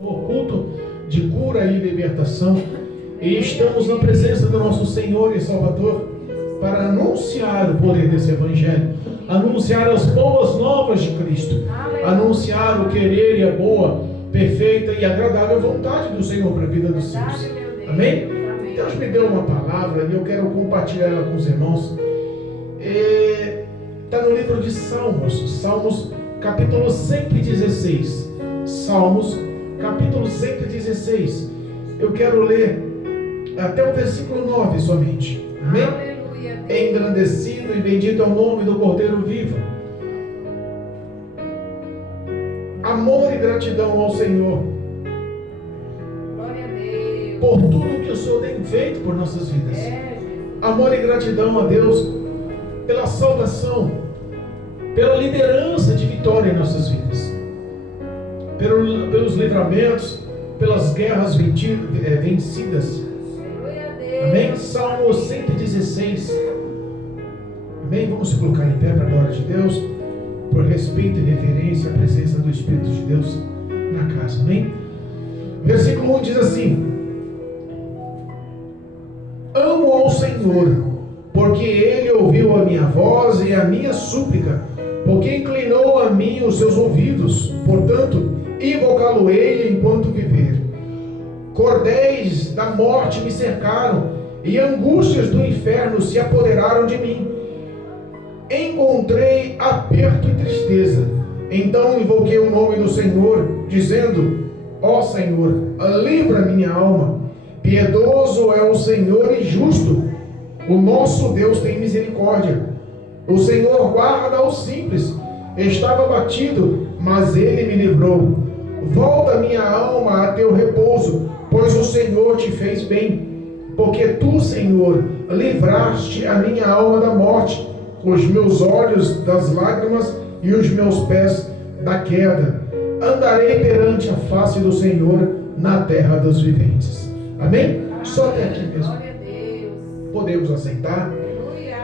culto de cura e libertação, e estamos na presença do nosso Senhor e Salvador para anunciar o poder desse Evangelho, anunciar as boas novas de Cristo, anunciar o querer e a boa, perfeita e agradável vontade do Senhor para a vida dos seus. Amém? Deus me deu uma palavra e eu quero compartilhar ela com os irmãos. Está no livro de Salmos capítulo 116. Salmos capítulo 116. Eu quero ler até o versículo 9 somente. Amém? Aleluia. Engrandecido e bendito é o nome do Cordeiro vivo. Amor e gratidão ao Senhor Glória a Deus. por tudo que o Senhor tem feito por nossas vidas. Amor e gratidão a Deus pela salvação, pela liderança de vitória em nossas vidas, pelos livramentos, pelas guerras vencidas. Amém? Salmo 116. Amém? Vamos colocar em pé para a glória de Deus, por respeito e reverência à presença do Espírito de Deus na casa. Amém? Versículo 1 diz assim: amo ao Senhor, porque Ele ouviu a minha voz e a minha súplica, porque inclinou a mim os seus ouvidos. Portanto, invocá-lo-ei enquanto viver. Cordéis da morte me cercaram, e angústias do inferno se apoderaram de mim. Encontrei aperto e tristeza. Então invoquei o nome do Senhor, dizendo: ó Senhor, livra minha alma. Piedoso é o Senhor e justo. O nosso Deus tem misericórdia. O Senhor guarda os simples. Estava abatido, mas Ele me livrou. Volta minha alma a teu repouso, pois o Senhor te fez bem. Porque tu, Senhor, livraste a minha alma da morte, os meus olhos das lágrimas e os meus pés da queda. Andarei perante a face do Senhor na terra dos viventes. Amém? Só até aqui mesmo. Glória a Deus. Podemos aceitar. Aleluia.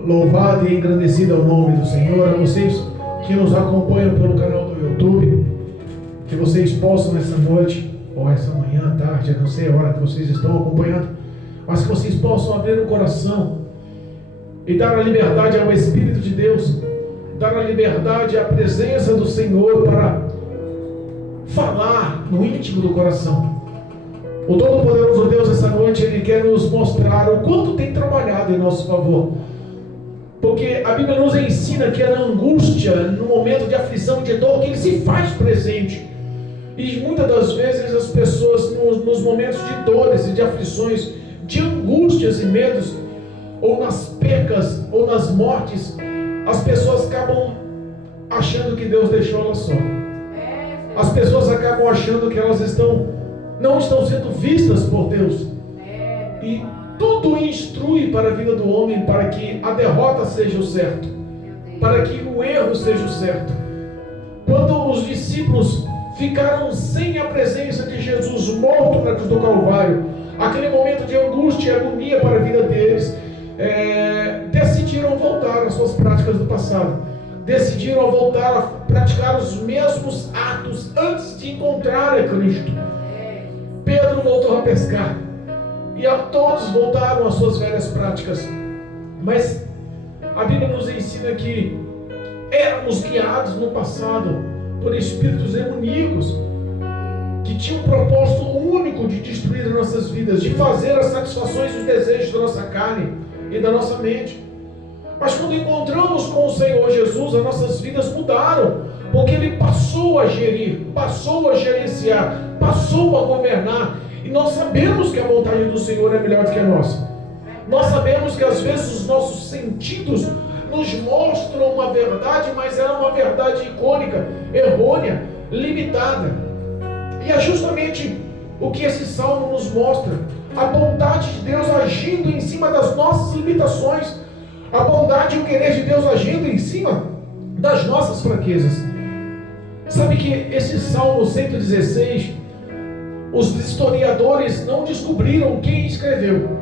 Louvado e engrandecido é o nome do Senhor. A vocês que nos acompanham pelo canal do YouTube, que vocês possam nessa noite, ou essa manhã, tarde, eu não sei a hora que vocês estão acompanhando, mas que vocês possam abrir o coração e dar a liberdade ao Espírito de Deus, dar a liberdade à presença do Senhor para falar no íntimo do coração. O Todo-Poderoso Deus, essa noite, Ele quer nos mostrar o quanto tem trabalhado em nosso favor. Porque a Bíblia nos ensina que é na angústia, no momento de aflição, de dor, que Ele se faz presente. E muitas das vezes as pessoas, nos momentos de dores e de aflições, de angústias e medos, ou nas percas, ou nas mortes, as pessoas acabam achando que Deus deixou elas só. As pessoas acabam achando que elas não estão sendo vistas por Deus. E tudo instrui para a vida do homem para que a derrota seja o certo, para que o erro seja o certo. Quando os discípulos ficaram sem a presença de Jesus morto na cruz do Calvário, aquele momento de angústia e agonia para a vida deles, decidiram voltar às suas práticas do passado, decidiram voltar a praticar os mesmos atos antes de encontrar a Cristo. Pedro voltou a pescar, e a todos voltaram às suas velhas práticas. Mas a Bíblia nos ensina que éramos guiados no passado por espíritos demoníacos que tinham um propósito único de destruir as nossas vidas, de fazer as satisfações dos desejos da nossa carne e da nossa mente. Mas quando encontramos com o Senhor Jesus, as nossas vidas mudaram, porque Ele passou a gerir, passou a gerenciar, passou a governar. E nós sabemos que a vontade do Senhor é melhor do que a nossa. Nós sabemos que às vezes os nossos sentidos nos mostram uma verdade, mas é uma verdade icônica, errônea, limitada. E é justamente o que esse salmo nos mostra: a bondade de Deus agindo em cima das nossas limitações, a bondade e o querer de Deus agindo em cima das nossas fraquezas. Sabe que esse salmo 116, os historiadores não descobriram quem escreveu.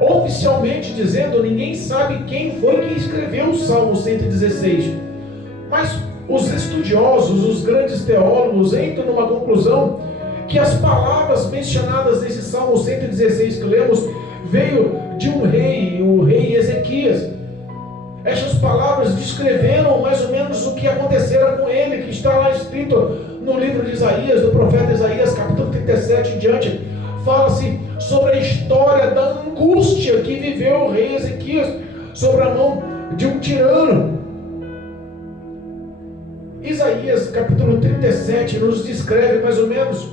Oficialmente dizendo, ninguém sabe quem foi que escreveu o Salmo 116. Mas os estudiosos, os grandes teólogos entram numa conclusão que as palavras mencionadas nesse Salmo 116 que lemos veio de um rei, o rei Ezequias. Estas palavras descreveram mais ou menos o que acontecera com ele, que está lá escrito no livro de Isaías, do profeta Isaías, capítulo 37 em diante. Fala-se sobre a história da angústia que viveu o rei Ezequias sobre a mão de um tirano. Isaías capítulo 37 nos descreve mais ou menos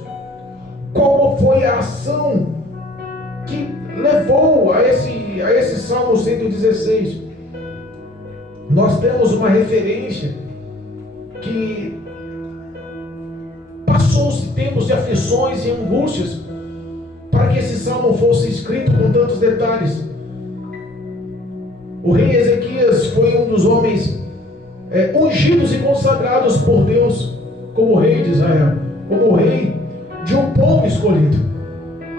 qual foi a ação que levou a esse Salmo 116. Nós temos uma referência que passou-se tempos de aflições e angústias para que esse salmo fosse escrito com tantos detalhes. O rei Ezequias foi um dos homens ungidos e consagrados por Deus como rei de Israel, como rei de um povo escolhido.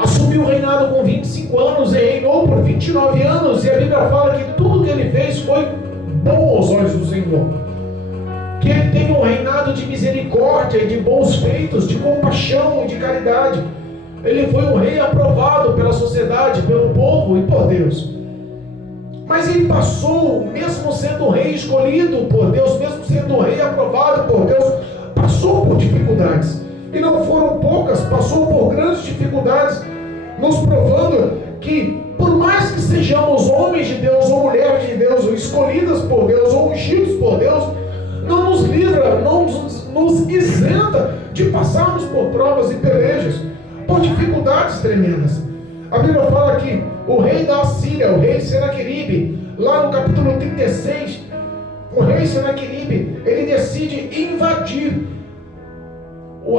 Assumiu o reinado com 25 anos e reinou por 29 anos, e a Bíblia fala que tudo que ele fez foi bom aos olhos do Senhor, que ele tem um reinado de misericórdia e de bons feitos, de compaixão e de caridade. Ele foi um rei aprovado pela sociedade, pelo povo e por Deus. Mas ele passou, mesmo sendo um rei escolhido por Deus, mesmo sendo um rei aprovado por Deus, passou por dificuldades, e não foram poucas. Passou por grandes dificuldades, nos provando que por mais que sejamos homens de Deus ou mulheres de Deus, ou escolhidas por Deus ou ungidos por Deus, não nos livra, não nos isenta de passarmos por provas e pelejas, por dificuldades tremendas. A Bíblia fala que o rei da Assíria, o rei Senaqueribe, lá no capítulo 36, o rei Senaqueribe, ele decide invadir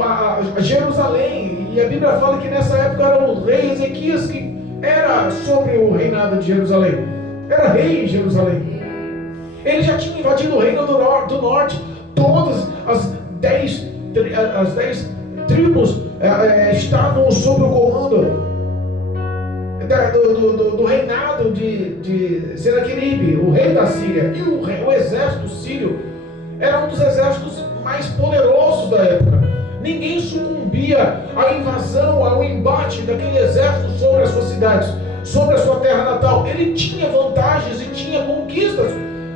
a Jerusalém, e a Bíblia fala que nessa época era o rei Ezequias que era sobre o reinado de Jerusalém, era rei em Jerusalém. Ele já tinha invadido o reino do norte, todas as 10 tribos estavam sob o comando do reinado de Senaqueribe, o rei da Síria. E o exército sírio era um dos exércitos mais poderosos da época. Ninguém sucumbia à invasão, ao embate daquele exército sobre as suas cidades, sobre a sua terra natal. Ele tinha vantagens e tinha conquistas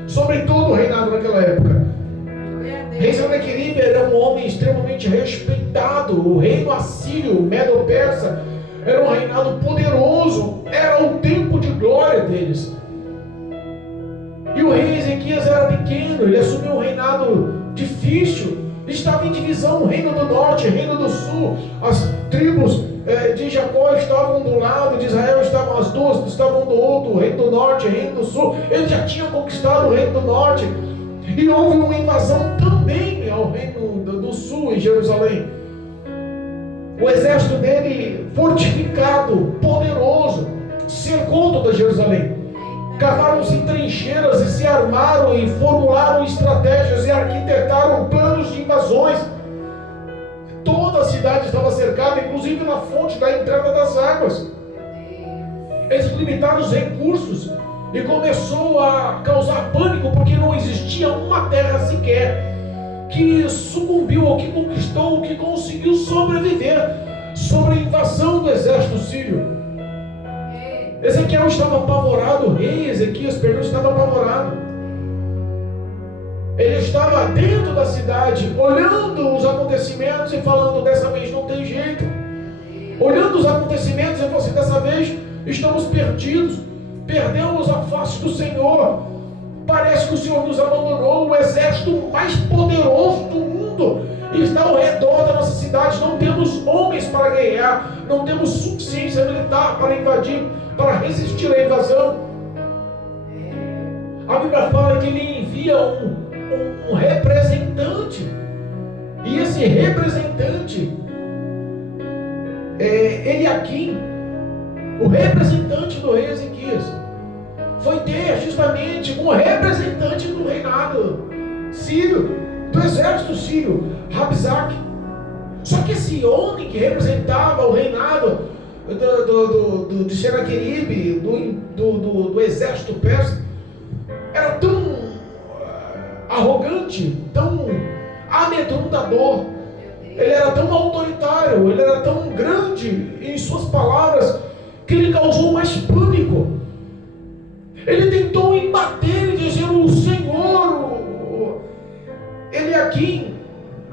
sobre todo o reinado naquela época. Rei Senaqueribe era um homem extremamente respeitado. O reino assírio, medo-persa, era um reinado poderoso, era o tempo de glória deles. E o rei Ezequias era pequeno, ele assumiu um reinado difícil. Estava em divisão, o reino do norte, o reino do sul. As tribos de Jacó estavam do lado, de Israel estavam as duas, estavam do outro, o reino do norte, o reino do sul. Ele já tinha conquistado o reino do norte. E houve uma invasão também ao reino do sul, em Jerusalém. O exército dele, fortificado, poderoso, cercou toda Jerusalém. Cavaram-se trincheiras e se armaram e formularam estratégias e arquitetaram planos de invasões. Toda a cidade estava cercada, inclusive na fonte da entrada das águas. Eles limitaram os recursos e começou a causar pânico, porque não existia uma terra sequer que sucumbiu ou que conquistou ou que conseguiu sobreviver sobre a invasão do exército sírio. Ezequiel estava apavorado, o rei Ezequias, estava apavorado. Ele estava dentro da cidade, olhando os acontecimentos e falando: dessa vez não tem jeito. Olhando os acontecimentos e falando assim: dessa vez estamos perdidos, perdemos a face do Senhor. Parece que o Senhor nos abandonou. O exército mais poderoso do mundo está ao redor da nossa cidade. Não temos homens para guerrear, não temos suficiência militar para invadir, para resistir à invasão. A Bíblia fala que ele envia um representante, e esse representante Eliaquim, o representante do rei Ezequias, foi ter justamente um representante do reinado sírio, do exército sírio, Rabzaque. Só que esse homem que representava o reinado de Senaqueribe, do exército persa, era tão arrogante, tão amedrontador, ele era tão autoritário, ele era tão grande em suas palavras, que ele causou mais pânico. Ele tentou embater e dizer: o Senhor, Eliaquim,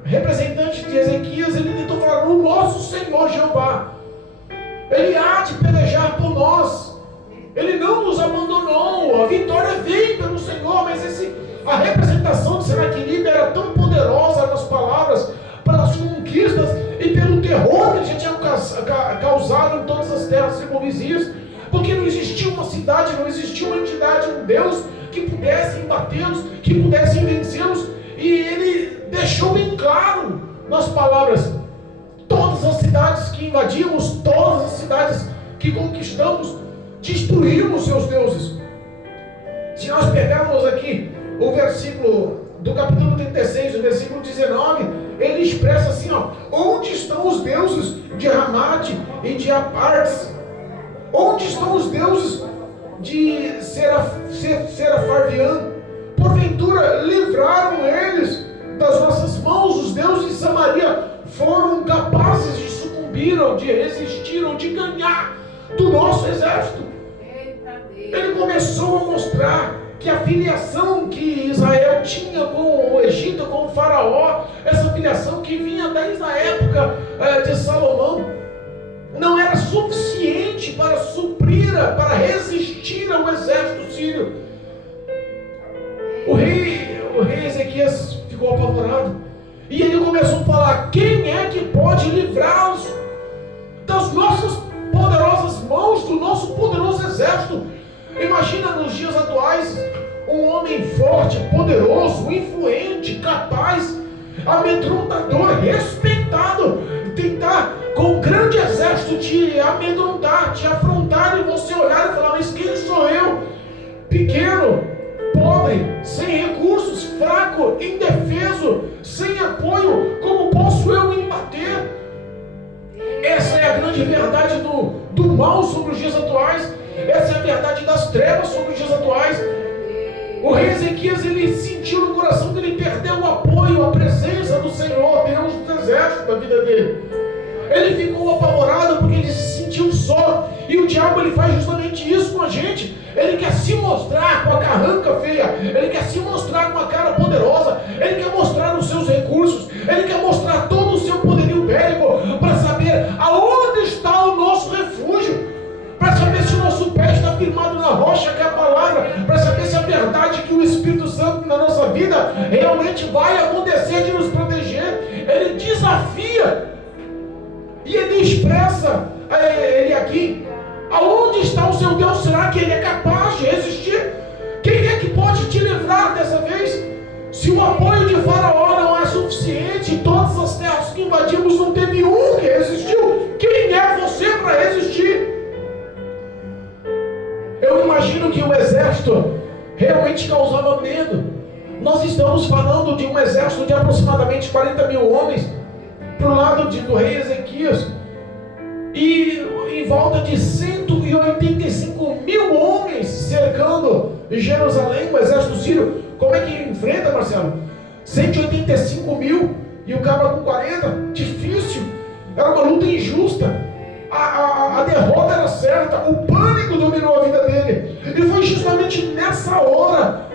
representante de Ezequias, ele tentou falar: o nosso Senhor Jeová, ele há de pelejar por nós, ele não nos abandonou, a vitória veio pelo Senhor. Mas a representação de Senaqueribe era tão poderosa nas palavras, pelas conquistas e pelo terror que ele já tinha causado em todas as terras circunvizinhas, porque não existia uma cidade, não existia uma entidade, um Deus que pudesse embatê-los, que pudesse vencê-los. E ele deixou bem claro nas palavras: todas as cidades que invadimos, todas as cidades que conquistamos, destruímos seus deuses. Se nós pegarmos aqui o versículo do capítulo 36, o versículo 19, ele expressa assim: onde estão os deuses de Ramate e de Apartes? Onde estão os deuses de Serafarviã? Porventura livraram eles das nossas mãos? Os deuses de Samaria foram capazes de sucumbir, ou de resistir, ou de ganhar do nosso exército? Ele começou a mostrar que a filiação que Israel tinha com o Egito, com o faraó, essa filiação que vinha desde a época de Salomão, não era suficiente para suprir, para resistir ao exército sírio. O rei Ezequias ficou apavorado, e ele começou a falar: quem é que pode livrá-los das nossas poderosas mãos, do nosso poderoso exército? Imagina nos dias atuais um homem forte, poderoso, influente, capaz, amedrontador, respeitado, tentar com um grande exército te amedrontar, te afrontar, e você olhar e falar: mas quem sou eu? Pequeno, pobre, sem recursos, fraco, indefeso, sem apoio, como posso eu me embater? Essa é a grande verdade do mal sobre os dias atuais. Essa é a verdade das trevas sobre os dias atuais. O rei Ezequias, ele sentiu no coração que ele perdeu o apoio, a presença do Senhor, Deus dos exércitos, da vida dele. Ele ficou apavorado porque ele se sentiu só. E o diabo, ele faz justamente isso com a gente. Ele quer se mostrar com a carranca feia, ele quer se mostrar com a cara poderosa, ele quer mostrar os seus recursos, ele quer mostrar todo o seu poderio bélico, para saber aonde está o nosso refúgio, para saber se o nosso pé está firmado na rocha, que é a palavra, para saber se a verdade que o Espírito Santo na nossa vida realmente vai acontecer de nos proteger. Ele desafia e ele expressa ele aqui: aonde está o seu Deus? Será que ele é capaz de resistir? Quem é que pode te livrar dessa vez? Se o apoio de Faraó não é suficiente, todas as terras que invadimos não teve um que resistiu, quem é você para resistir? Eu imagino que o exército realmente causava medo. Nós estamos falando de um exército de aproximadamente 40 mil homens para o lado do rei Ezequias, e em volta de 185 mil homens cercando Jerusalém, o exército sírio. Como é que enfrenta, Marcelo? 185 mil e o cabra com 40? Difícil. Era uma luta injusta. A derrota era certa. O pânico dominou a vida dele. E foi justamente nessa hora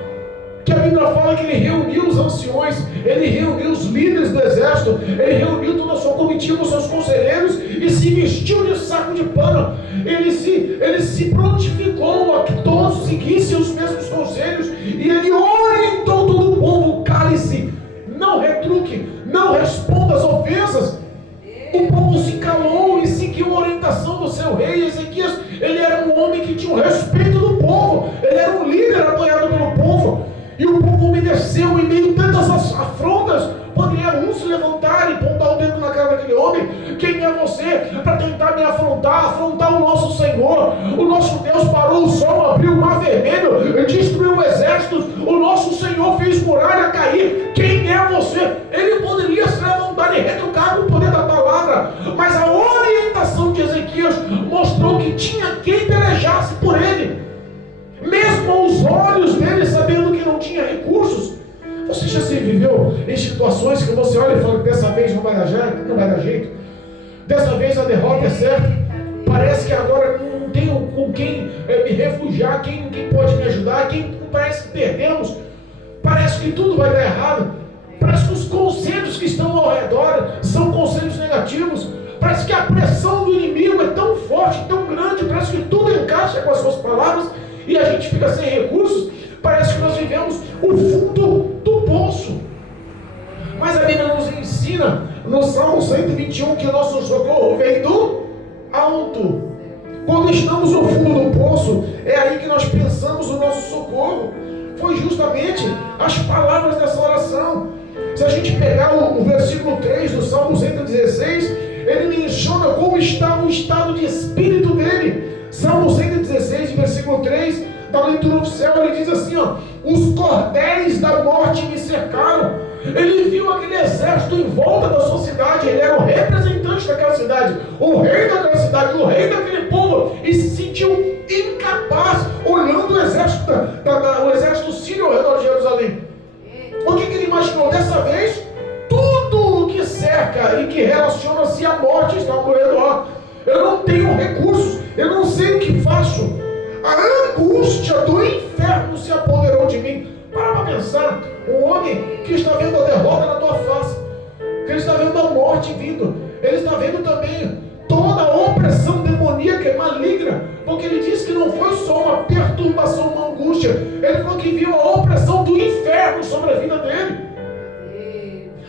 que a Bíblia fala que ele reuniu os anciões, ele reuniu os líderes do exército, ele reuniu toda a sua comitiva, os seus conselheiros, e se vestiu de saco de pano. Ele se prontificou a que todos seguissem os mesmos conselhos, e ele orientou todo o povo: cale-se, não retruque, não responda às ofensas. O povo se calou e seguiu a orientação do seu rei. Ezequias, ele era um homem que tinha o respeito do povo, ele era um líder apoiado pelo povo, e o povo obedeceu. Em meio a tantas afrontas, poderia um se levantar e apontar o dedo na cara daquele homem: quem é você para tentar me afrontar o nosso Senhor? O nosso Deus parou o sol, abriu o mar vermelho, destruiu exércitos, o nosso Senhor fez muralha cair. Quem é você? Ele poderia se levantar e retrucar com o poder da palavra, mas a orientação de Ezequias mostrou que tinha quem pelejasse por ele, mesmo aos olhos dele, sabendo que não tinha recursos. Você já se viveu este situações que você olha e fala, dessa vez não vai dar jeito, dessa vez a derrota é certa, parece que agora não tenho com quem me refugiar, quem pode me ajudar, parece que perdemos, parece que tudo vai dar errado, parece que os conselhos que estão ao redor são conselhos negativos, parece que a pressão do inimigo é tão forte, tão grande, parece que tudo encaixa com as suas palavras e a gente fica sem recursos, parece que nós vivemos o fundo do poço. Mas a Bíblia nos ensina no Salmo 121 que o nosso socorro vem do alto. Quando estamos no fundo do poço, é aí que nós pensamos o nosso socorro. Foi justamente as palavras dessa oração. Se a gente pegar o versículo 3 do Salmo 116, ele menciona como está o estado de espírito dele. Salmo 116, versículo 3, da leitura oficial, ele diz assim, os cordéis da morte me cercaram. Ele viu aquele exército em volta da sua cidade, ele era o representante daquela cidade, o rei daquela cidade, o rei daquele povo, e se sentiu incapaz, olhando o exército, o exército sírio ao redor de Jerusalém. O que ele imaginou? Dessa vez, tudo o que cerca e que relaciona-se à morte está ao meu redor. Eu não tenho recursos, eu não sei o que faço. A angústia do inferno se apoderou de mim. Para pensar, um homem que está vendo a derrota na tua face, que ele está vendo a morte vindo, ele está vendo também toda a opressão demoníaca e maligna, porque ele disse que não foi só uma perturbação, uma angústia, ele falou que viu a opressão do inferno sobre a vida dele.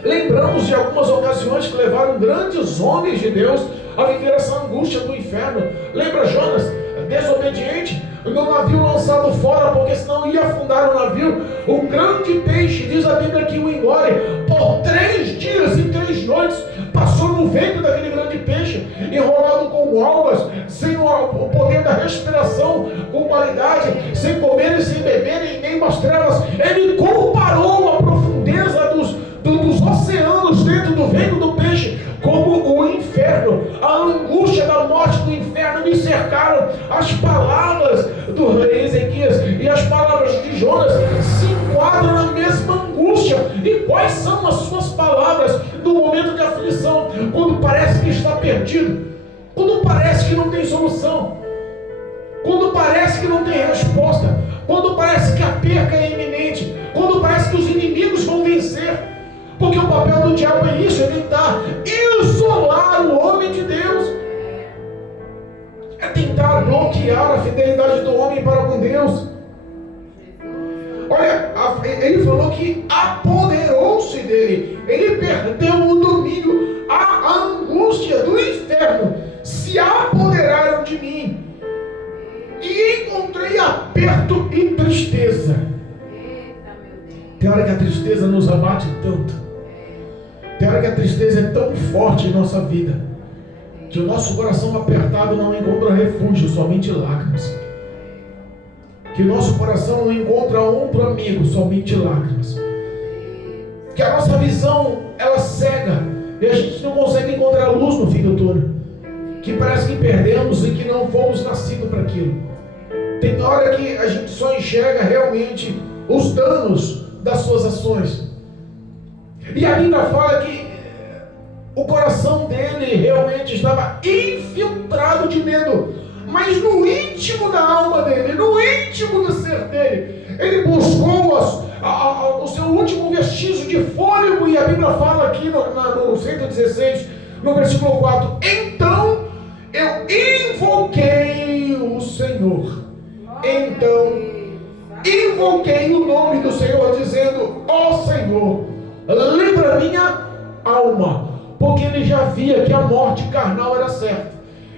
Lembramos de algumas ocasiões que levaram grandes homens de Deus a viver essa angústia do inferno. Lembra Jonas, desobediente, no navio lançado fora, porque senão ia afundar o navio. O grande peixe, diz a Bíblia, que o engole por 3 dias e 3 noites, passou no ventre daquele grande peixe, enrolado com algas, sem o poder da respiração com qualidade, sem comer e sem beber em meio às trevas. Ele comparou a profundeza dos oceanos dentro do ventre do peixe como o inferno. A angústia da morte do inferno me cercaram. As palavras do rei Ezequias e as palavras de Jonas se enquadram na mesma angústia. E quais são as suas palavras no momento de aflição? Quando parece que está perdido, quando parece que não tem solução, quando parece que não tem resposta, quando parece que a perca é iminente, quando parece que os inimigos vão vencer. Porque o papel do diabo é isso, ele tentar isolar o homem de Deus, é tentar bloquear a fidelidade do homem para com Deus. Olha, ele falou que apoderou-se dele, ele perdeu o domínio, a angústia do inferno se apoderaram de mim, e encontrei aperto e tristeza. Tem hora que a tristeza nos abate tanto, tem hora que a tristeza é tão forte em nossa vida, que o nosso coração apertado não encontra refúgio, somente lágrimas. Que o nosso coração não encontra ombro amigo, somente lágrimas. Que a nossa visão, ela cega, e a gente não consegue encontrar luz no fim do túnel. Que parece que perdemos e que não fomos nascidos para aquilo. Tem hora que a gente só enxerga realmente os danos das suas ações. E a Bíblia fala que o coração dele realmente estava infiltrado de medo, mas no íntimo da alma dele, no íntimo do ser dele, ele buscou o seu último vestígio de fôlego. E a Bíblia fala aqui no 116, no versículo 4, então eu invoquei o Senhor. Então invoquei o nome do Senhor, dizendo: ó Senhor, livra minha alma. Porque ele já via que a morte carnal era certa.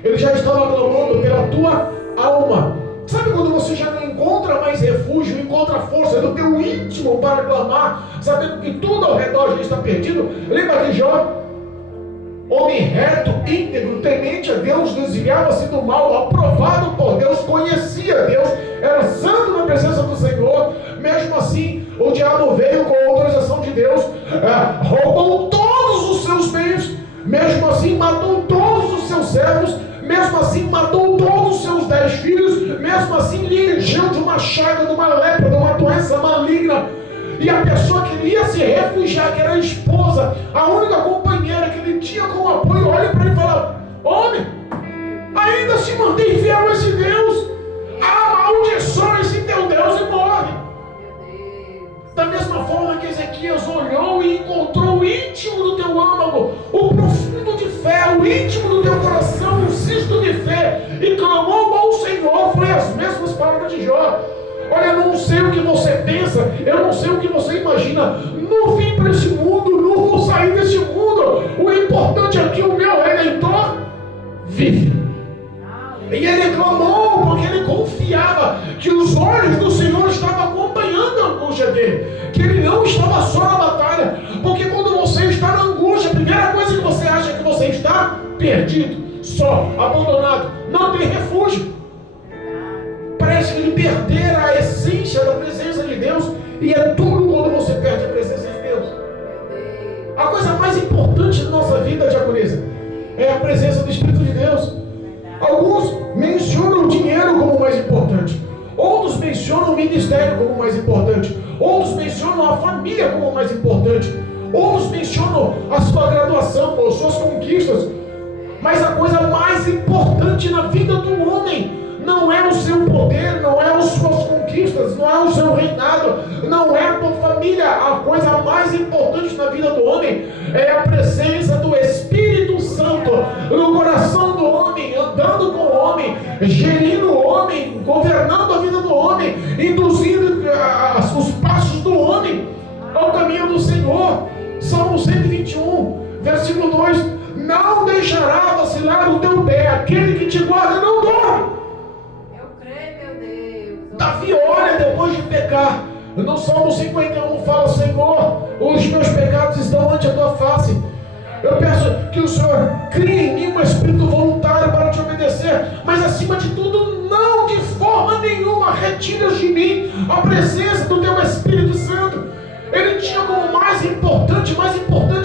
Ele já estava clamando pela tua alma. Sabe quando você já não encontra mais refúgio, encontra força do teu íntimo para clamar, sabendo que tudo ao redor já está perdido? Lembra de Jó? Homem reto, íntegro, temente a Deus, desviava-se do mal, aprovado por Deus, conhecia Deus, era santo na presença do Senhor. Mesmo assim, o diabo veio com a autorização de Deus, roubou todos os seus bens, mesmo assim matou todos os seus servos, mesmo assim matou todos os seus 10 filhos, mesmo assim lhe encheu de uma chaga, de uma lepra, de uma doença maligna. E a pessoa que ele ia se refugiar, que era a esposa, a única companheira que ele tinha como apoio, olha para ele e fala: homem, ainda se mantém fiel a esse Deus, amaldiçoa esse teu Deus e morre. Da mesma forma que Ezequias olhou e encontrou o íntimo do teu âmago, o profundo de fé, o íntimo do teu coração, o cisto de fé, e clamou ao Senhor, foi as mesmas palavras de Jó. Olha, eu não sei o que você pensa, eu não sei o que você imagina, não vim para esse mundo, não vou sair desse mundo, o importante é que o meu Redentor vive. E ele clamou porque ele confiava que os olhos do Senhor estavam acompanhando a angústia dele, que ele não estava só na batalha, porque quando você está na angústia, a primeira coisa que você acha é que você está perdido, só, abandonado, não tem refúgio. Parece que ele perder a essência da presença de Deus, e é tudo quando você perde a presença de Deus. A coisa mais importante da nossa vida, diaconisa, é a presença do Espírito de Deus. Alguns mencionam o dinheiro como mais importante, outros mencionam o ministério como mais importante, outros mencionam a família como mais importante, outros mencionam a sua graduação ou suas conquistas. Mas a coisa mais importante na vida do homem não é o seu poder, não é as suas conquistas, não é o seu reinado, não é a tua família. A coisa mais importante na vida do homem é a presença do Espírito Santo no coração do homem, andando com o homem, gerindo o homem, governando a vida do homem, induzindo os passos do homem ao caminho do Senhor. Salmo 121, versículo 2: não deixará vacilar o teu pé, aquele que te guarda não dorme. Davi olha depois de pecar. No Salmo 51 fala: Senhor, os meus pecados estão ante a tua face. Eu peço que o Senhor crie em mim um espírito voluntário para te obedecer, mas acima de tudo, não de forma nenhuma retires de mim a presença do teu Espírito Santo. Ele tinha como mais importante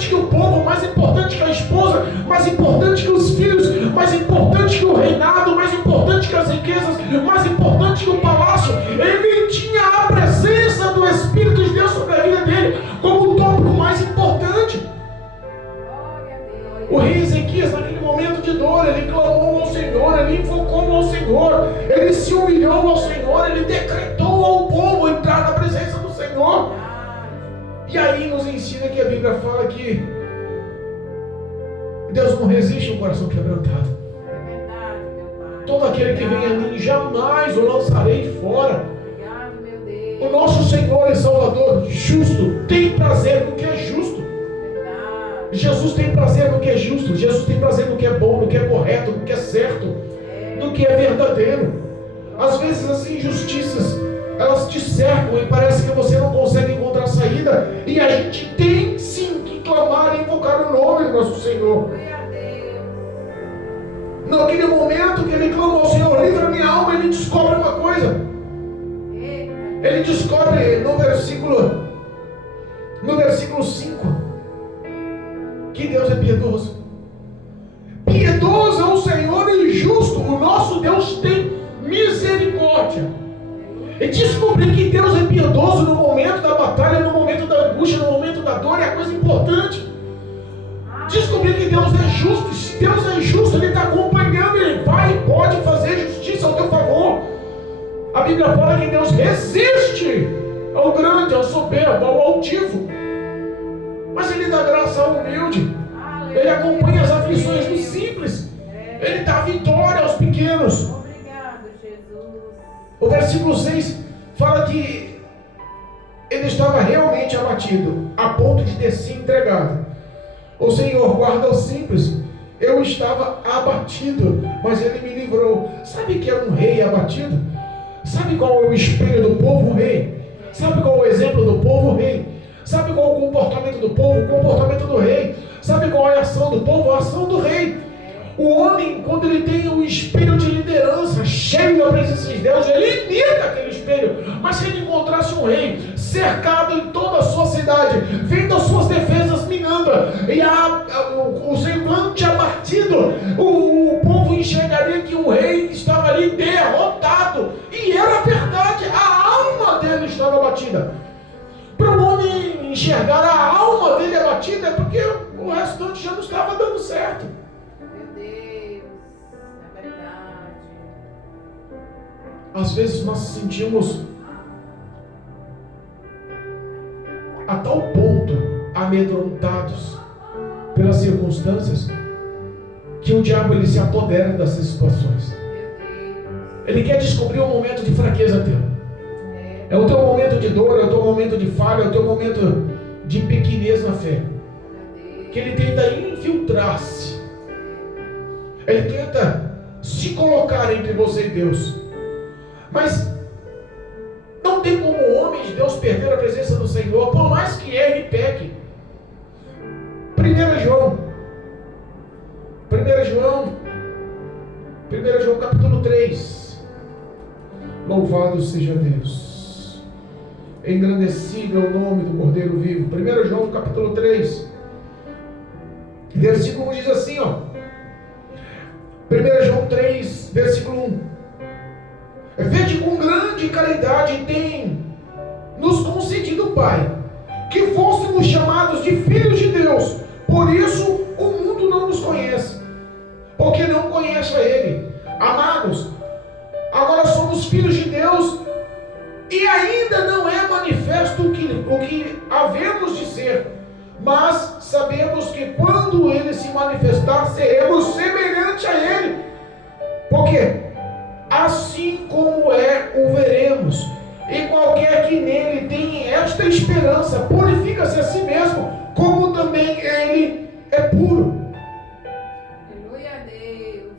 que o povo, mais importante que a esposa, mais importante que os filhos, mais importante que o reinado, mais importante que as riquezas, mais importante que o palácio. Ele tinha a presença do Espírito de Deus sobre a vida dele como o tópico mais importante. O rei Ezequias, naquele momento de dor, ele clamou ao Senhor, ele invocou ao Senhor, ele se humilhou ao Senhor, ele decretou ao povo entrar na presença do Senhor. E aí nos ensina que a Bíblia fala que Deus não resiste ao coração quebrantado. É verdade, meu Pai. Todo aquele que vem a mim, jamais o lançarei fora. Obrigado, meu Deus. O nosso Senhor e Salvador justo tem prazer no que é justo. Verdade. Jesus tem prazer no que é justo. Jesus tem prazer no que é bom, no que é correto, no que é certo, no que é verdadeiro. Às vezes as injustiças, elas te cercam e parece que você não consegue encontrar saída, e a gente tem sim que clamar e invocar o nome do nosso Senhor. Naquele momento que ele clama ao Senhor, livra minha alma, ele descobre uma coisa. Ele descobre no versículo 5 que Deus é piedoso. Piedoso é o Senhor e justo, o nosso Deus tem misericórdia. E descobrir que Deus é piedoso no momento da batalha, no momento da angústia, no momento da dor, é a coisa importante. Descobrir que Deus é justo. Se Deus é justo, Ele está acompanhando, Ele vai e pode fazer justiça ao teu favor. A Bíblia fala que Deus resiste ao grande, ao soberbo, ao altivo, mas Ele dá graça ao humilde. Ele acompanha as aflições dos simples. Ele dá vitória aos pequenos. O versículo 6 fala que ele estava realmente abatido, a ponto de ter se entregado. O Senhor guarda os simples. Eu estava abatido, mas Ele me livrou. Sabe o que é um rei abatido? Sabe qual é o espelho do povo? O rei. Sabe qual é o exemplo do povo? O rei. Sabe qual é o comportamento do povo? O comportamento do rei. Sabe qual é a ação do povo? A ação do rei. O homem, quando ele tem um espelho de liderança, cheio da presença de Deus, ele imita aquele espelho. Mas se ele encontrasse um rei cercado em toda a sua cidade, vendo as suas defesas minando, e o semblante abatido, o povo enxergaria que o rei estava ali derrotado. E era verdade, a alma dele estava abatida. Para um enxergar a alma dele abatida, é porque o restante já não estava dando certo. Meu Deus, é verdade. Às vezes nós nos sentimos a tal ponto amedrontados pelas circunstâncias que o diabo ele se apodera dessas situações. Ele quer descobrir um momento de fraqueza teu. É o teu momento de dor, é o teu momento de falha, é o teu momento de pequenez na fé. Que ele tenta infiltrar-se. Ele tenta se colocar entre você e Deus. Mas não tem como o homem de Deus perder a presença do Senhor, por mais que erre e peque. 1 João capítulo 3. Louvado seja Deus. Engrandecido é o nome do Cordeiro vivo. 1 João capítulo 3. Versículo 1 diz assim, ó. 1 João 3, versículo 1. Vede com grande caridade tem nos concedido o Pai, que fôssemos chamados de filhos de Deus. Por isso o mundo não nos conhece, porque não conhece a Ele. Amados, agora somos filhos de Deus e ainda não é manifesto o que havemos de ser. Mas sabemos que quando Ele se manifestar, seremos semelhante a Ele. Porque assim como é, o veremos. E qualquer que nele tem esta esperança, purifica-se a si mesmo, como também Ele é puro. Aleluia a Deus.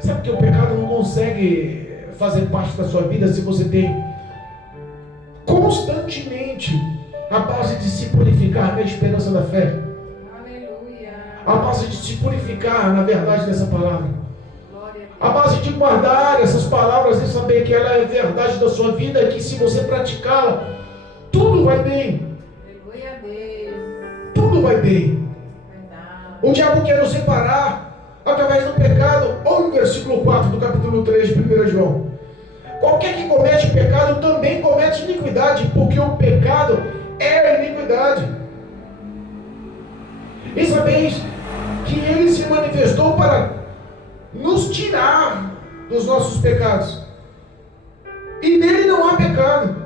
Sabe que o pecado não consegue fazer parte da sua vida se você tem constantemente a base de se purificar na esperança da fé. Aleluia. A base de se purificar na verdade dessa palavra. A base de guardar essas palavras e saber que ela é verdade da sua vida, e que se você praticá-la, tudo vai bem. Aleluia a Deus. Tudo vai bem. Verdade. O diabo quer nos separar através do pecado. Ou no versículo 4 do capítulo 3 de 1 João. Qualquer que comete pecado também comete iniquidade, porque o pecado é a iniquidade. E sabeis que Ele se manifestou para nos tirar dos nossos pecados. E nele não há pecado.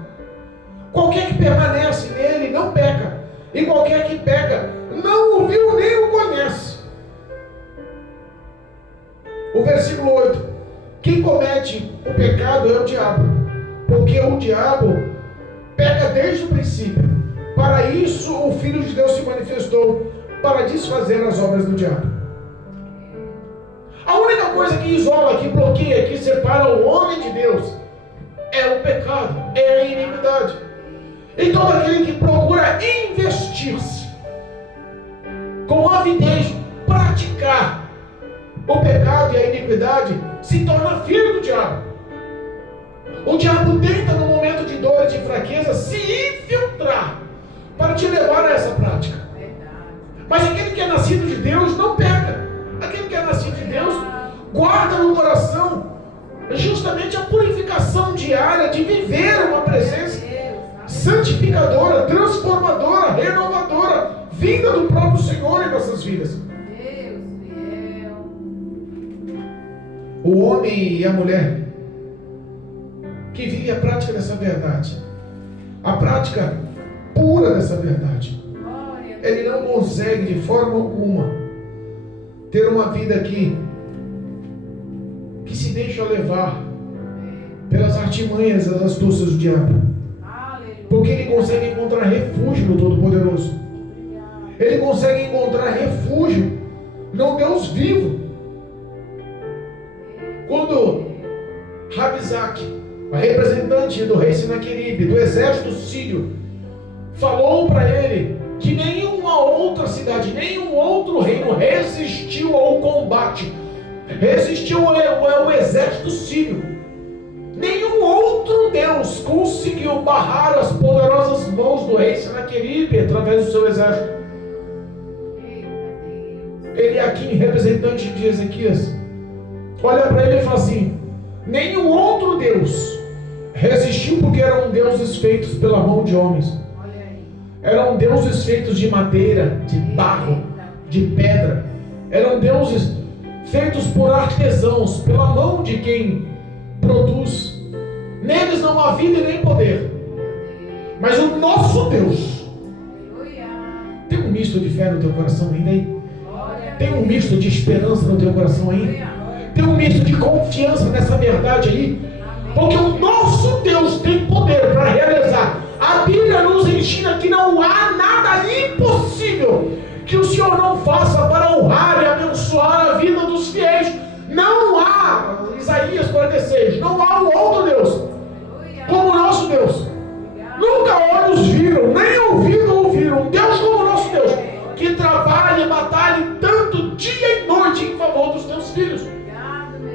Qualquer que permanece nele não peca. E qualquer que peca não o viu nem o conhece. O versículo 8. Quem comete o pecado é o diabo, porque o diabo peca desde o princípio. Para isso o Filho de Deus se manifestou, para desfazer as obras do diabo. A única coisa que isola, que bloqueia, que separa o homem de Deus é o pecado, é a iniquidade. E todo aquele que procura investir-se com avidez, praticar o pecado e a iniquidade, se torna filho do diabo. O diabo tenta, no momento de dor e de fraqueza, se infiltrar para te levar a essa prática. Mas aquele que é nascido de Deus não peca. Aquele que é nascido de Deus guarda no coração justamente a purificação diária de viver uma presença santificadora, transformadora, renovadora, vinda do próprio Senhor em nossas vidas. O homem e a mulher que vive a prática dessa verdade, a prática pura dessa verdade, ele não consegue de forma alguma ter uma vida que se deixa levar pelas artimanhas e as astúcias do diabo. Porque ele consegue encontrar refúgio no Todo-Poderoso. Ele consegue encontrar refúgio no Deus vivo. Quando Rabizak, a representante do rei Senaqueribe, do exército sírio, falou para ele que nenhuma outra cidade, nenhum outro reino resistiu ao combate, resistiu ao exército sírio. Nenhum outro Deus conseguiu barrar as poderosas mãos do rei Senaqueribe através do seu exército. Eliaquim, representante de Ezequias, olha para ele e fala assim: nenhum outro Deus resistiu, porque eram deuses feitos pela mão de homens. Eram deuses feitos de madeira, de barro, de pedra. Eram deuses feitos por artesãos, pela mão de quem produz. Neles não há vida e nem poder. Mas o nosso Deus, tem um misto de fé no teu coração ainda aí? Tem um misto de esperança no teu coração aí? Tem um misto de confiança nessa verdade aí? Porque o nosso Deus tem poder para realizar. A Bíblia nos ensina que não há nada impossível que o Senhor não faça para honrar e abençoar a vida dos fiéis. Não há, Isaías 46, não há um outro Deus como o nosso Deus. Nunca olhos viram, nem ouvido ouviram um Deus como o nosso Deus, que trabalha e batalha tanto dia e noite em favor dos teus filhos.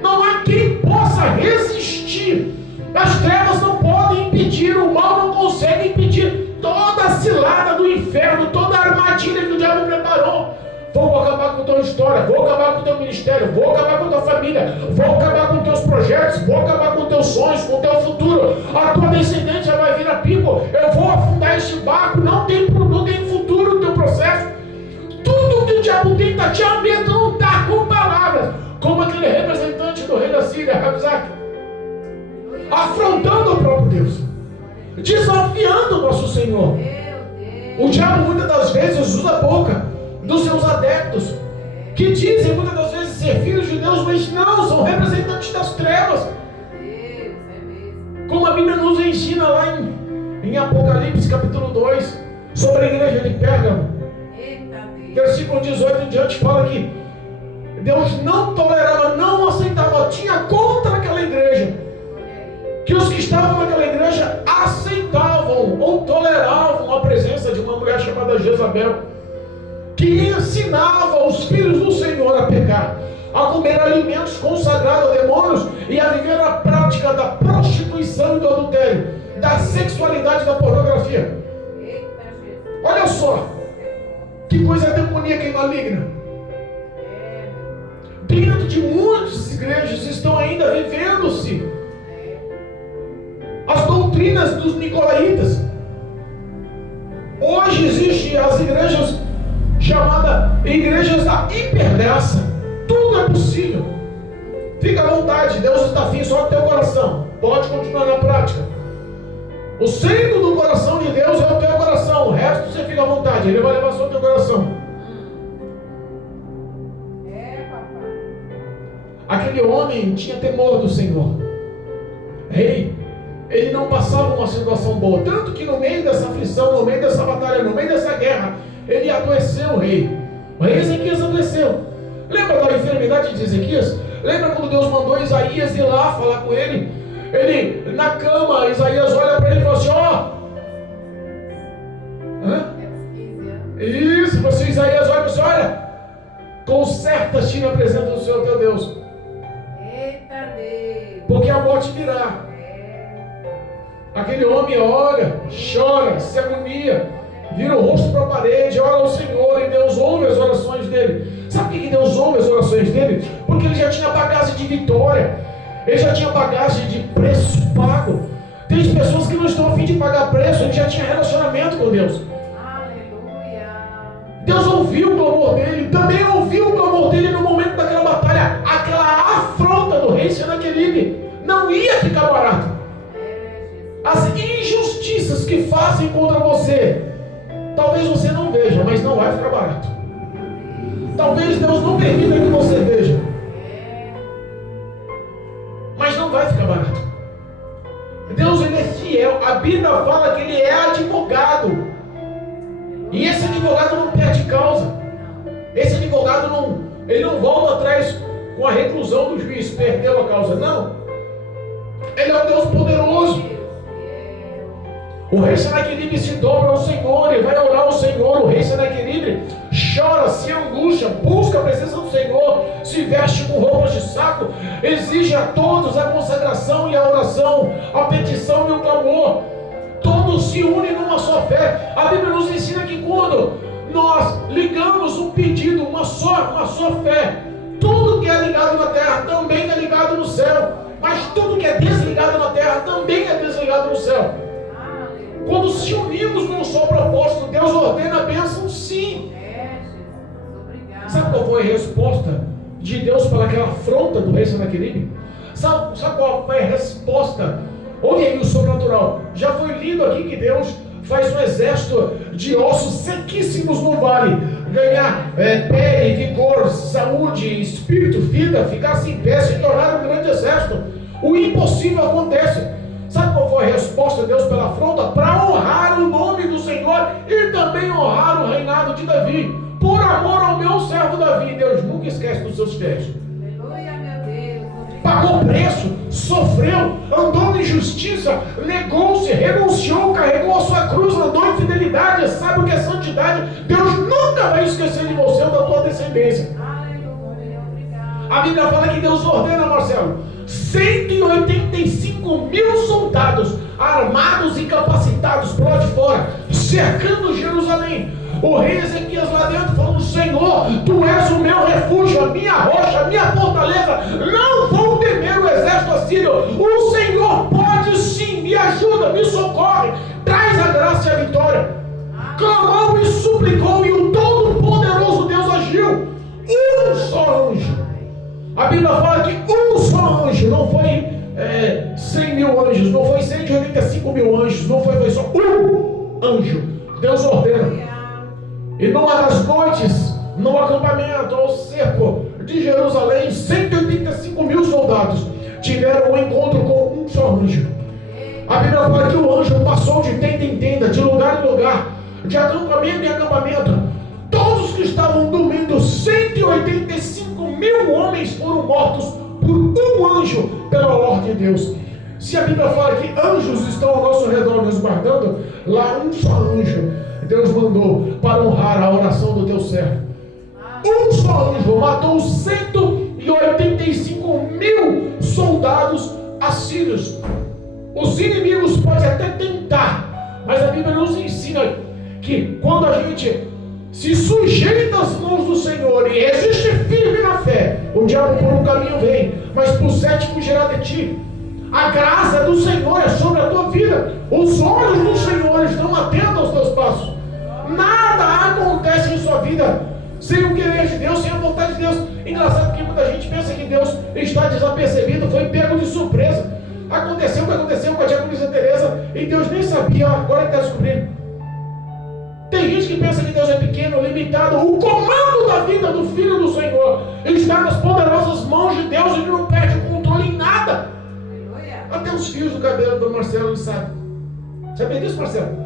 Não há quem possa resistir. As trevas não podem impedir, o mal não consegue impedir toda a cilada do inferno, toda a armadilha que o diabo preparou. Vou acabar com a tua história, vou acabar com o teu ministério, vou acabar com a tua família, vou acabar com os teus projetos, vou acabar com os teus sonhos, com o teu futuro. A tua descendência vai vir a pico, eu vou afundar este barco, não tem futuro no teu processo. Tudo que o diabo tenta te amedrontar com palavras, como aquele representante do rei da Síria, Rabzaque, afrontando o próprio Deus, desafiando o nosso Senhor. O diabo muitas das vezes usa a boca dos seus adeptos, que dizem muitas das vezes ser filhos de Deus, mas não, são representantes das trevas. Como a Bíblia nos ensina lá em Apocalipse capítulo 2, sobre a igreja de Pérgamo, versículo 18 em diante, fala que Deus não tolerava, não aceitava, tinha contra aquela igreja, que os que estavam naquela igreja aceitavam ou toleravam a presença de uma mulher chamada Jezabel, que ensinava os filhos do Senhor a pecar, a comer alimentos consagrados a demônios e a viver a prática da prostituição e do adultério, da sexualidade e da pornografia. Olha só, que coisa demoníaca e maligna. Dentro de muitas igrejas estão ainda vivendo-se as doutrinas dos nicolaítas. Hoje existem as igrejas chamadas igrejas da hipergraça. Tudo é possível. Fica à vontade, Deus está afim só do teu coração. Pode continuar na prática. O centro do coração de Deus é o teu coração. O resto você fica à vontade, Ele vai levar só o teu coração. Aquele homem tinha temor do Senhor. Rei, ele não passava uma situação boa. Tanto que no meio dessa aflição, no meio dessa batalha, no meio dessa guerra, ele adoeceu, o rei. O rei Ezequias adoeceu. Lembra da enfermidade de Ezequias? Lembra quando Deus mandou Isaías ir lá falar com ele? Ele, na cama, Isaías olha para ele e fala assim, Isso, você Isaías olha e fala assim, olha, conserta-te na presença do Senhor teu Deus. Eita Deus. Porque a morte virá. Aquele homem olha, chora, se agonia, vira o rosto para a parede, ora ao Senhor e Deus ouve as orações dele. Sabe por que Deus ouve as orações dele? Porque ele já tinha bagagem de vitória, ele já tinha bagagem de preço pago. Tem pessoas que não estão a fim de pagar preço, ele já tinha relacionamento com Deus. Aleluia. Deus ouviu o clamor dele, também ouviu o clamor dele no momento daquela batalha. Aquela afronta do rei Senaqueribe não ia ficar barato. As injustiças que fazem contra você, talvez você não veja, mas não vai ficar barato. Talvez Deus não permita que você veja, mas não vai ficar barato. Deus, Ele é fiel. A Bíblia fala que Ele é advogado. E esse advogado não perde causa. Esse advogado ele não volta atrás com a reclusão do juiz, perdeu a causa, não. Ele é um Deus poderoso. O rei Senaqueribe se dobra ao Senhor e vai orar ao Senhor. O rei Senaqueribe chora, se angústia, busca a presença do Senhor, se veste com roupas de saco, exige a todos a consagração e a oração, a petição e o clamor. Todos se unem numa só fé. A Bíblia nos ensina que quando nós ligamos um pedido, uma só fé, tudo que é ligado na terra também é ligado no céu, mas tudo que é desligado na terra também é desligado no céu. Quando se unimos num só propósito, Deus ordena a bênção, sim. Jesus. Obrigado. Sabe qual foi a resposta de Deus para aquela afronta do rei Senaqueribe? Sabe qual foi a resposta? Ouve aí o sobrenatural. Já foi lido aqui que Deus faz um exército de ossos sequíssimos no vale ganhar pele, vigor, saúde, espírito, vida, ficar em pé, se tornar um grande exército. O impossível acontece. Sabe qual foi a resposta de Deus pela afronta? Para honrar o nome do Senhor e também honrar o reinado de Davi. Por amor ao meu servo Davi. Deus nunca esquece dos seus filhos. Aleluia, meu Deus. Obrigado. Pagou preço, sofreu, andou em justiça, negou-se, renunciou, carregou a sua cruz, andou em fidelidade. Sabe o que é santidade? Deus nunca vai esquecer de você ou da tua descendência. Aleluia, obrigado. A Bíblia fala que Deus ordena, Marcelo, 185 mil soldados armados e capacitados por lá de fora, cercando Jerusalém. O rei Ezequias lá dentro falando: Senhor, tu és o meu refúgio, a minha rocha, a minha fortaleza, não vou temer o exército assírio. O Senhor pode sim, me ajuda, me socorre, traz a graça e a vitória. Clamou e suplicou, e o Todo-Poderoso Deus agiu. Um só anjo. A Bíblia fala que um só anjo, não foi 100 mil anjos, não foi 185 mil anjos, não foi só um anjo. Deus ordena. E numa das noites, no acampamento, ao cerco de Jerusalém, 185 mil soldados tiveram um encontro com um só anjo. A Bíblia fala que o anjo passou de tenda em tenda, de lugar em lugar, de acampamento em acampamento. Todos que estavam dormindo, 185 mil homens foram mortos por um anjo, pela ordem de Deus. Se a Bíblia fala que anjos estão ao nosso redor nos guardando, lá um só anjo Deus mandou para honrar a oração do teu servo. Um só anjo matou 185 mil soldados assírios. Os inimigos podem até tentar, mas a Bíblia nos ensina que quando a gente se sujeita às mãos do Senhor e resiste firme na fé, o diabo por um caminho vem, mas por 7 fugirá de ti. A graça do Senhor é sobre a tua vida. Os olhos do Senhor estão atentos aos teus passos. Nada acontece em sua vida sem o querer de Deus, sem a vontade de Deus. Engraçado que muita gente pensa que Deus está desapercebido, foi pego de surpresa. Aconteceu o que aconteceu com a diaconisa Teresa e Deus nem sabia, agora está descobrindo. Tem gente que pensa que Deus é pequeno, limitado. O comando da vida do Filho do Senhor está nas poderosas mãos de Deus. Ele não perde o controle em nada. Até os fios do cabelo do Marcelo ele sabe. Sabia disso, Marcelo?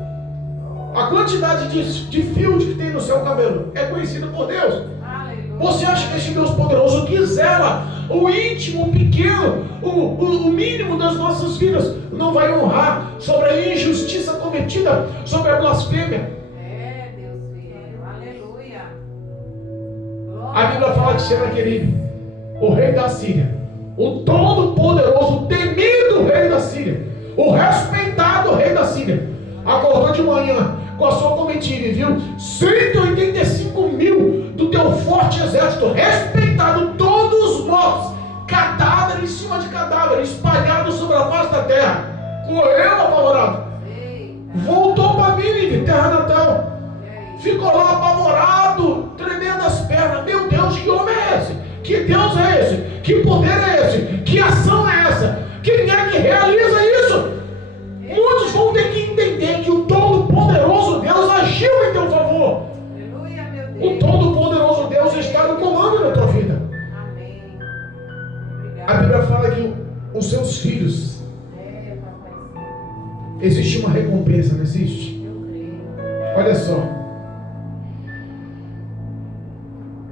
A quantidade de fios que tem no seu cabelo é conhecida por Deus. Você acha que este Deus poderoso que zela o íntimo, o pequeno, o mínimo das nossas vidas, não vai honrar sobre a injustiça cometida, sobre a blasfêmia? É, Deus fiel. Aleluia. A Bíblia fala de Senaqueribe, o rei da Síria, o todo-poderoso, temido rei da Síria, o respeitado rei da Síria, acordou de manhã com a sua comitiva e viu 185 mil do teu forte exército, respeitado, todos mortos, cadáver em cima de cadáver, espalhados sobre a face da terra. Correu apavorado, voltou para Nínive, terra natal, ficou lá apavorado, tremendo as pernas. Meu Deus, que homem é esse? Que Deus é esse? Que poder é esse? Que ação é essa? Quem é que realiza isso? Muitos vão ter que entender que o Todo-Poderoso Deus agiu em teu favor. Aleluia, meu Deus. O Todo-Poderoso Deus está no comando da tua vida. Amém. Obrigado. A Bíblia fala que os seus filhos, Papai. existe uma recompensa, não existe? Eu creio. Olha só.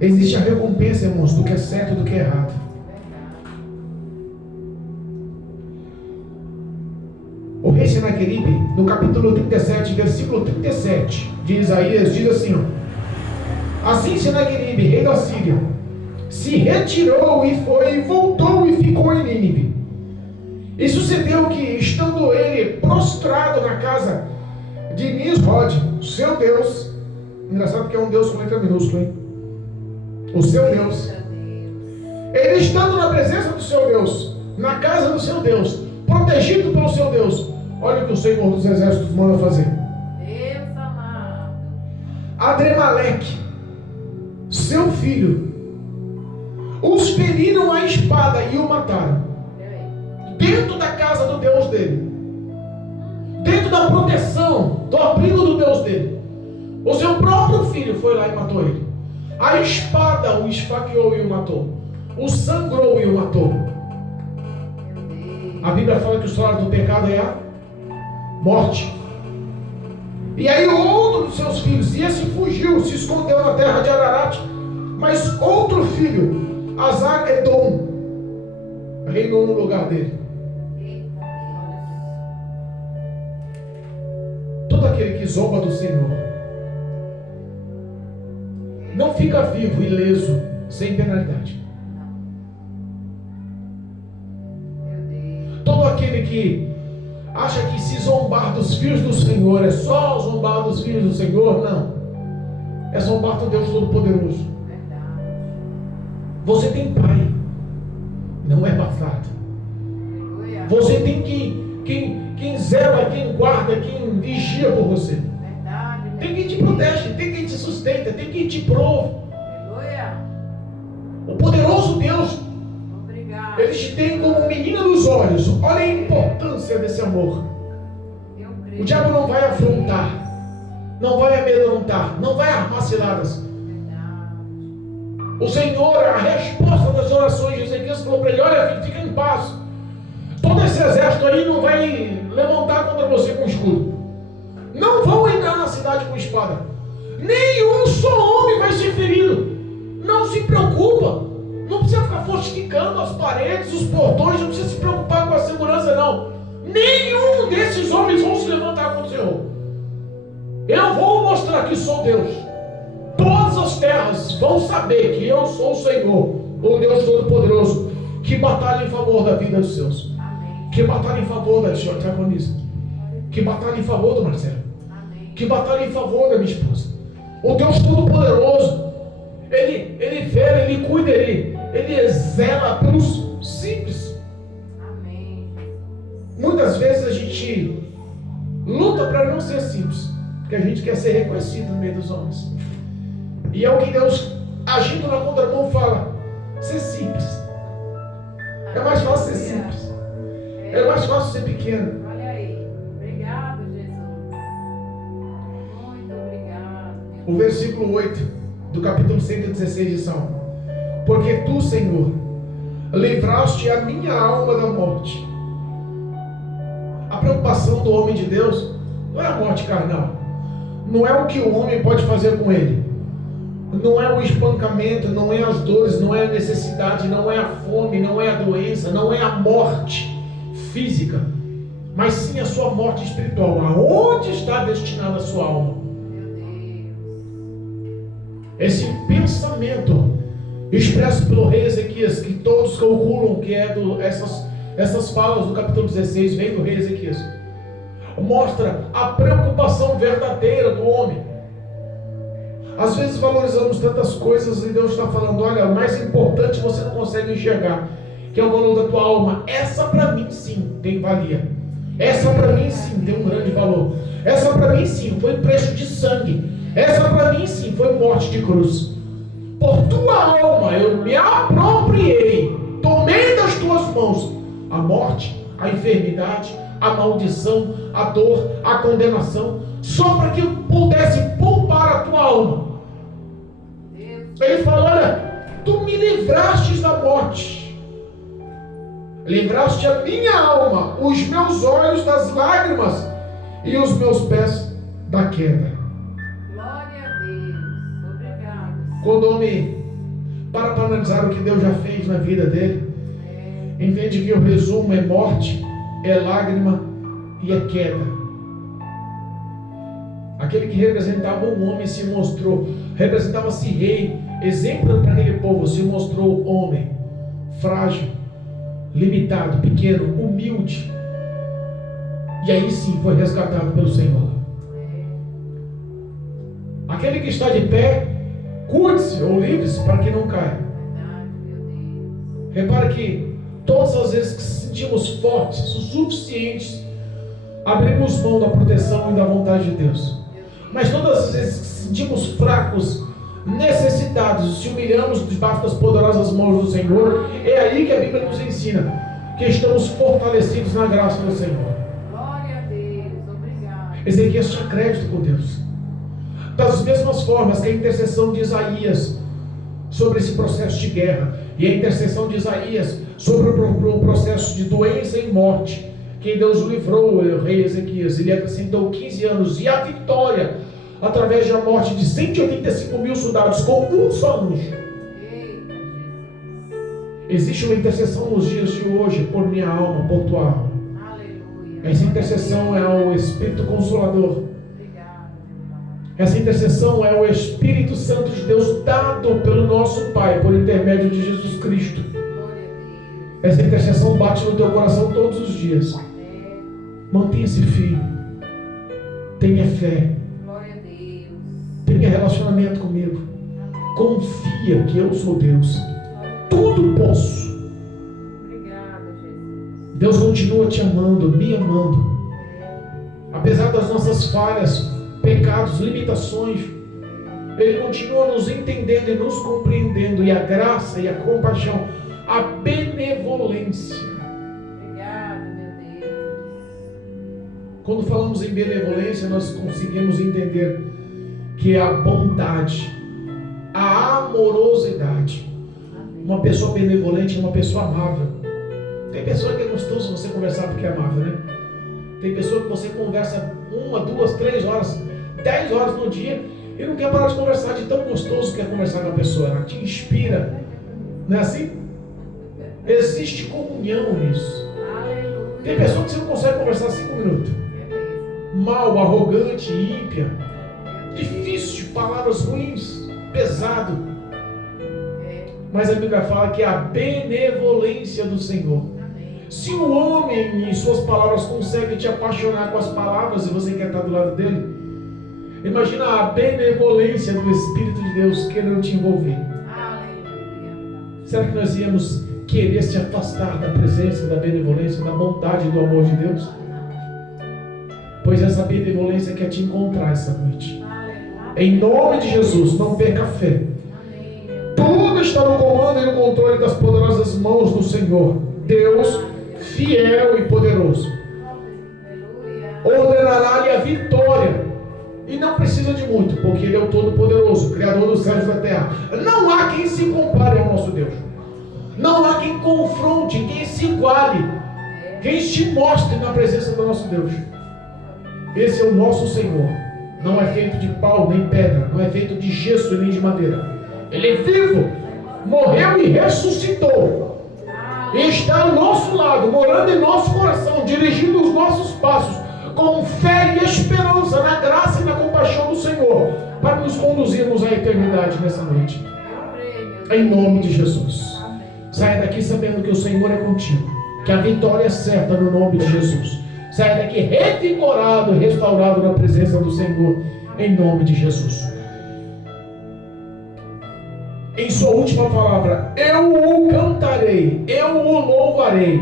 Existe a recompensa, irmãos, do que é certo e do que é errado. O rei Senaqueribe, no capítulo 37, versículo 37 de Isaías, diz assim: ó, assim Senaqueribe, rei da Síria, se retirou e foi, voltou e ficou em Nínive. E sucedeu que, estando ele prostrado na casa de Nisrod, seu Deus, engraçado que é um Deus com letra minúscula, hein? O seu Deus, ele estando na presença do seu Deus, na casa do seu Deus, protegido pelo seu Deus, Olha o que o Senhor dos Exércitos manda fazer. Deus amado. Adremeleque, seu filho, os feriram a espada e o mataram. Dentro da casa do Deus dele, dentro da proteção, do abrigo do Deus dele, o seu próprio filho foi lá e matou ele. A espada o esfaqueou e o matou. O sangrou e o matou. A Bíblia fala que o salário do pecado é a morte. E aí outro dos seus filhos, e esse fugiu, se escondeu na terra de Ararat, mas outro filho, Azar-Edom, reinou no lugar dele. Todo aquele que zomba do Senhor não fica vivo, ileso, sem penalidade. Todo aquele que acha que se zombar dos filhos do Senhor é só zombar dos filhos do Senhor, não. É zombar do Deus Todo-Poderoso. Você tem pai, não é bastardo. Você tem quem zela, quem guarda, quem vigia por você. Tem quem te protege, tem quem te sustenta, tem quem te prove. O poderoso Deus, Ele te tem como menina dos olhos. Olha a importância desse amor. O diabo não vai afrontar, não vai amedrontar, não vai armar ciladas. O Senhor, a resposta das orações de Ezequias, falou para ele: olha, filho, fica em paz. Todo esse exército aí não vai levantar contra você com escudo. Não vão entrar na cidade com espada. Nenhum só homem vai ser ferido. Não se preocupa. Não precisa ficar fortificando as paredes, os portões. Não precisa se preocupar com a segurança, não. Nenhum desses homens vão se levantar contra o Senhor. Eu vou mostrar que sou Deus. Todas as terras vão saber que eu sou o Senhor, o Deus Todo-Poderoso, que batalha em favor da vida dos seus. Amém. Que batalha em favor da diaconisa. Que batalha em favor do Marcelo. Amém. Que batalha em favor da minha esposa. O Deus Todo-Poderoso, Ele vê, Ele cuida, Ele zela pelos simples. Amém. Muitas vezes a gente luta para não ser simples, porque a gente quer ser reconhecido no meio dos homens. E é o que Deus, agindo na contramão, fala: ser simples. É mais fácil ser simples. É mais fácil ser pequeno. Olha aí. Obrigado, Jesus. Muito obrigado. O versículo 8 do capítulo 116 de Salmo: porque tu, Senhor, livraste a minha alma da morte. A preocupação do homem de Deus não é a morte carnal. Não é o que o homem pode fazer com ele. Não é o espancamento, não é as dores, não é a necessidade, não é a fome, não é a doença, não é a morte física, mas sim a sua morte espiritual. Aonde está destinada a sua alma? Esse pensamento expresso pelo rei Ezequias, que todos calculam que é essas falas do capítulo 16, vem do rei Ezequias, mostra a preocupação verdadeira do homem. Às vezes valorizamos tantas coisas e Deus está falando: olha, o mais importante você não consegue enxergar, que é o valor da tua alma. Essa para mim sim tem valia. Essa para mim sim tem um grande valor. Essa para mim sim foi preço de sangue. Essa para mim sim foi morte de cruz. Por tua alma eu me apropriei, tomei das tuas mãos a morte, a enfermidade, a maldição, a dor, a condenação, só para que eu pudesse poupar a tua alma. Ele fala: olha, tu me livrastes da morte, livraste a minha alma, os meus olhos das lágrimas e os meus pés da queda. Glória a Deus. Obrigado. Quando o homem para analisar o que Deus já fez na vida dele, entende que o resumo é morte, é lágrima e é queda. Aquele que representava o homem se mostrou, representava-se rei, exemplo para aquele povo, se mostrou homem, frágil, limitado, pequeno, humilde. E aí sim foi resgatado pelo Senhor. Aquele que está de pé, cuide-se ou livre-se para que não caia. Repare que todas as vezes que se sentimos fortes o suficientes abrimos mão da proteção e da vontade de Deus. Mas todas as vezes que sentimos fracos, necessitados, se humilhamos debaixo das poderosas mãos do Senhor, é aí que a Bíblia nos ensina que estamos fortalecidos na graça do Senhor. Glória a Deus, obrigado. Ezequias tinha crédito com Deus. Das mesmas formas que a intercessão de Isaías sobre esse processo de guerra, e a intercessão de Isaías sobre o processo de doença e morte, que Deus o livrou, o rei Ezequias, ele acrescentou 15 anos, e a vitória, através da morte de 185 mil soldados, com um só anjo. Eita, Jesus. Existe uma intercessão nos dias de hoje, por minha alma, por tua alma. Aleluia. Essa intercessão é o Espírito Consolador. Obrigado, meu Pai. Essa intercessão é o Espírito Santo de Deus dado pelo nosso Pai, por intermédio de Jesus Cristo. Glória a Deus. Essa intercessão bate no teu coração todos os dias. Mantenha-se firme. Tenha fé. Glória a Deus. Tenha relacionamento comigo. Amém. Confia que eu sou Deus. Tudo posso. Obrigado, Jesus. Deus continua te amando, me amando. Apesar das nossas falhas, pecados, limitações, Ele continua nos entendendo e nos compreendendo. E a graça e a compaixão, a benevolência. Obrigado, meu Deus. Quando falamos em benevolência, nós conseguimos entender que é a bondade, a amorosidade. Uma pessoa benevolente é uma pessoa amável. Tem pessoa que é gostoso você conversar porque é amável, né? Tem pessoa que você conversa 1, 2, 3 horas, 10 horas no dia e não quer parar de conversar, de tão gostoso que é conversar com a pessoa. Ela te inspira. Não é assim? Existe comunhão nisso. Aleluia. Tem pessoa que você não consegue conversar 5 minutos. É mesmo. Mal, arrogante, ímpia, difícil, palavras ruins, pesado. Mas a Bíblia fala que é a benevolência do Senhor. Amém. Se o homem em suas palavras consegue te apaixonar com as palavras e você quer estar do lado dele, imagina a benevolência do Espírito de Deus querendo te envolver. Aleluia. Será que nós íamos querer se afastar da presença, da benevolência, da bondade e do amor de Deus? Pois essa benevolência quer te encontrar essa noite. Aleluia. Em nome de Jesus, não perca a fé. Amém, meu Tudo está no comando e no controle das poderosas mãos do Senhor. Deus, fiel e poderoso, Aleluia. ordenará-lhe a vitória. E não precisa de muito, porque Ele é o Todo-Poderoso, Criador dos céus e da terra. Não há quem se compare ao nosso Deus. Não há quem confronte, quem se iguale, quem se mostre na presença do nosso Deus. Esse é o nosso Senhor. Não é feito de pau nem pedra, não é feito de gesso nem de madeira. Ele é vivo, morreu e ressuscitou. E está ao nosso lado, morando em nosso coração, dirigindo os nossos passos, com fé e esperança na graça e na compaixão do Senhor, para nos conduzirmos à eternidade nessa noite. Em nome de Jesus. Saia daqui sabendo que o Senhor é contigo, que a vitória é certa no nome de Jesus. Saia daqui revigorado, restaurado na presença do Senhor, em nome de Jesus. Em sua última palavra, eu o cantarei, eu o louvarei,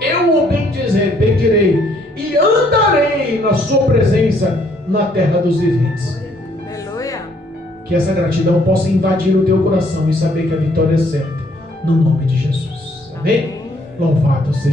eu o bendirei e andarei na sua presença na terra dos viventes. Aleluia. Que essa gratidão possa invadir o teu coração e saber que a vitória é certa, no nome de Jesus. Amém? Louvado seja